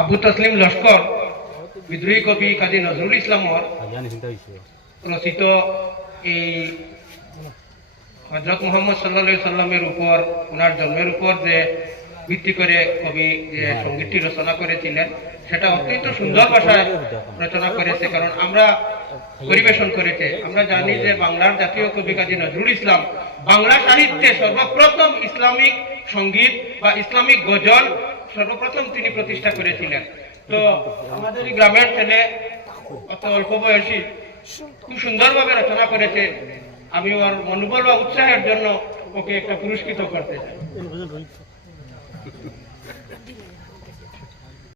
আবু তসলিম লস্কর বিদ্রোহী কবি কাজী নজরুল ইসলামর রচিত এই হযরত মুহাম্মদ সাল্লাল্লাহু আলাইহি সাল্লামের উপর ওনার জন্মের উপর যে ভিত্তি করে কবি যে সঙ্গীতটি রচনা করেছিলেন সেটা অত্যন্ত সুন্দর ভাষায় রচনা করেছে। কারণ আমরা পরিবেশন করেছে, আমরা জানি যে বাংলার জাতীয় কবি কাজী নজরুল ইসলাম বাংলা সাহিত্যে সর্বপ্রথম ইসলামিক সঙ্গীত বা ইসলামিক গজল সর্বপ্রথম তিনি প্রতিষ্ঠা করেছিলেন। তো আমাদের এই গ্রামের ছেলে অত অল্প বয়সী খুব সুন্দরভাবে রচনা করেছে। আমি ওর মনোবল বা উৎসাহের জন্য ওকে একটা পুরস্কৃত করতে চাই।